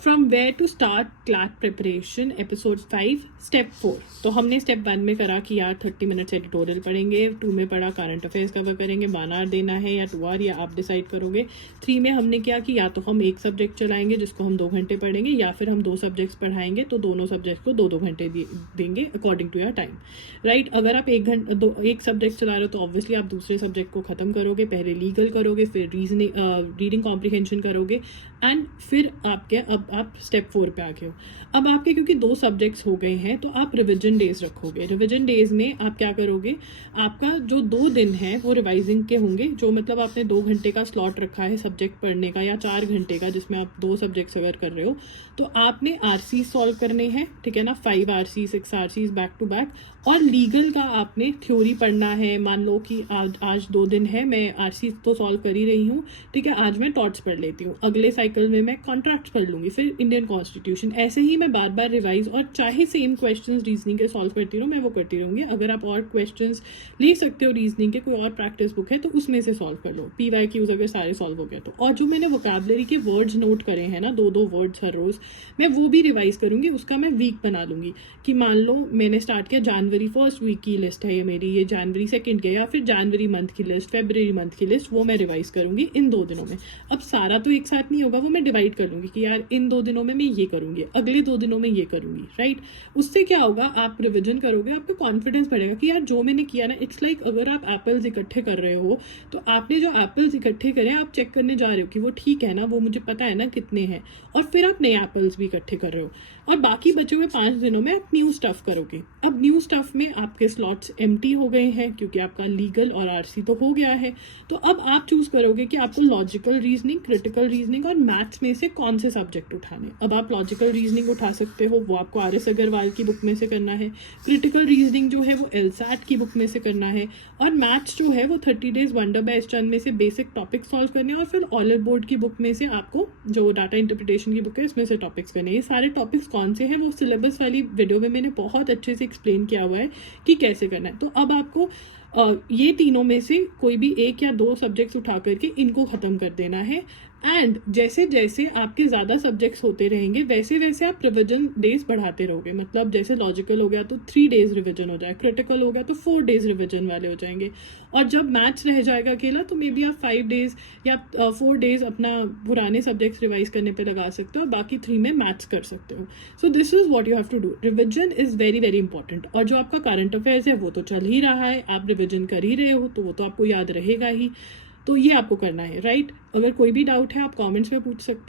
From where to start CLAT preparation episode 5 step 4। तो हमने step 1 में करा कि यार 30 मिनट्स एडिटोरियल पढ़ेंगे, 2 में पढ़ा करंट अफेयर्स कवर करेंगे, 1 आवर देना है या 2 आवर, या आप डिसाइड करोगे। 3 में हमने क्या कि या तो हम एक सब्जेक्ट चलाएंगे जिसको हम 2 घंटे पढ़ेंगे, या फिर हम 2 सब्जेक्ट्स पढ़ाएंगे तो दोनों सब्जेक्ट को 2-2 घंटे देंगे according to your time, right. अगर आप एक सब्जेक्ट चला रहे हो तो ऑब्वियसली आप दूसरे सब्जेक्ट को ख़त्म करोगे, पहले लीगल करोगे, फिर रीडिंग कॉम्प्रिहेंशन करोगे, एंड फिर आपके अब आप स्टेप 4 पे आ गए हो। अब आपके क्योंकि 2 सब्जेक्ट्स हो गए हैं तो आप रिविजन डेज रखोगे। रिविजन डेज में आप क्या करोगे, आपका जो 2 दिन है वो रिवाइजिंग के होंगे, जो मतलब आपने 2 घंटे का स्लॉट रखा है सब्जेक्ट पढ़ने का, या 4 घंटे का जिसमें आप 2 सब्जेक्ट्स अगर कर रहे हो, तो आपने आरसी सॉल्व करने हैं, ठीक है ना, 5 RC 6 RC back to back. और लीगल का आपने थ्योरी पढ़ना है। मान लो कि आज 2 दिन है, मैं आरसी तो सॉल्व कर ही रही हूँ, ठीक है, आज मैं टॉर्ट्स पढ़ लेती हूँ, अगले साइकिल में मैं कॉन्ट्रैक्ट्स पढ़ लूँगी, फिर इंडियन कॉन्स्टिट्यूशन, ऐसे ही मैं बार बार रिवाइज, और चाहे सेम क्वेश्चंस रीजनिंग के सॉल्व करती रहूँ, मैं वो करती रहूँगी। अगर आप और क्वेश्चंस ले सकते हो रीजनिंग के, कोई और प्रैक्टिस बुक है तो उसमें से सॉल्व कर लो, PYQs अगर सारे सॉल्व हो गए तो। और जो मैंने वोकैबुलरी के वर्ड्स नोट करे हैं ना, 2-2 वर्ड्स हर रोज़, मैं वो भी रिवाइज करूँगी, उसका मैं वीक बना लूँगी कि मान लो मैंने स्टार्ट किया जनवरी 1st वीक की लिस्ट है ये मेरी, ये जनवरी 2nd की, या फिर जनवरी मंथ की लिस्ट, फरवरी मंथ की लिस्ट, वो मैं रिवाइज करूँगी इन 2 दिनों में। अब सारा तो एक साथ नहीं होगा, वो मैं डिवाइड कर लूँगी कि यार इन 2 दिनों में मैं ये करूँगी, अगले 2 दिनों में ये करूँगी, राइट। उससे क्या होगा, आप रिविजन करोगे, आपका कॉन्फिडेंस बढ़ेगा कि यार जो मैंने किया ना, इट्स लाइक अगर आप एप्पल्स इकट्ठे कर रहे हो तो आपने जो एप्पल्स इकट्ठे करे आप चेक करने जा रहे हो कि वो ठीक है ना, वो मुझे पता है ना कितने हैं, और फिर आप नए एप्पल्स भी इकट्ठे कर रहे हो, और बाकी बचे हुए 5 दिनों में आप न्यू स्टफ करोगे। अब न्यू स्टफ में आपके स्लॉट्स एम्प्टी हो गए हैं क्योंकि आपका लीगल और आरसी तो हो गया है। तो अब आप चूज करोगे कि आपको लॉजिकल रीजनिंग, क्रिटिकल रीजनिंग और मैथ्स में से कौन से सब्जेक्ट उठाने। अब आप लॉजिकल रीजनिंग उठा सकते हो, वो आपको RS अग्रवाल की बुक में से करना है। क्रिटिकल रीजनिंग जो है वो LSAT की बुक में से करना है, और मैथ्स जो है वो 30 डेज वंडर बाय एस चंद में से बेसिक टॉपिक सॉल्व करने हैं, और फिर ऑलर बोर्ड की बुक में से आपको जो डाटा इंटरप्रिटेशन की बुक है इसमें से टॉपिक्स करने हैं। ये सारे टॉपिक्स कौन से हैं वो सिलेबस वाली वीडियो में मैंने बहुत अच्छे से एक्सप्लेन किया हुआ है कि कैसे करना है। तो अब आपको ये तीनों में से कोई भी 1 या 2 सब्जेक्ट्स उठा करके इनको ख़त्म कर देना है। एंड जैसे जैसे आपके ज़्यादा सब्जेक्ट्स होते रहेंगे वैसे वैसे आप रिविजन डेज बढ़ाते रहोगे। मतलब जैसे लॉजिकल हो गया तो 3 डेज रिविजन हो जाए, क्रिटिकल हो गया तो 4 डेज रिविजन वाले हो जाएंगे, और जब मैथ्स रह जाएगा अकेला तो मे बी आप 5 डेज या 4 डेज अपना पुराने सब्जेक्ट्स रिवाइज करने पे लगा सकते हो, और बाकी 3 में मैथ्स कर सकते हो। So this is what you have to do. Revision is very very important. और जो आपका करंट अफेयर्स है वो तो चल ही रहा है, आप रिविजन कर ही रहे हो तो वो तो आपको याद रहेगा ही, तो ये आपको करना है, राइट। अगर कोई भी डाउट है आप कमेंट्स में पूछ सकते हैं।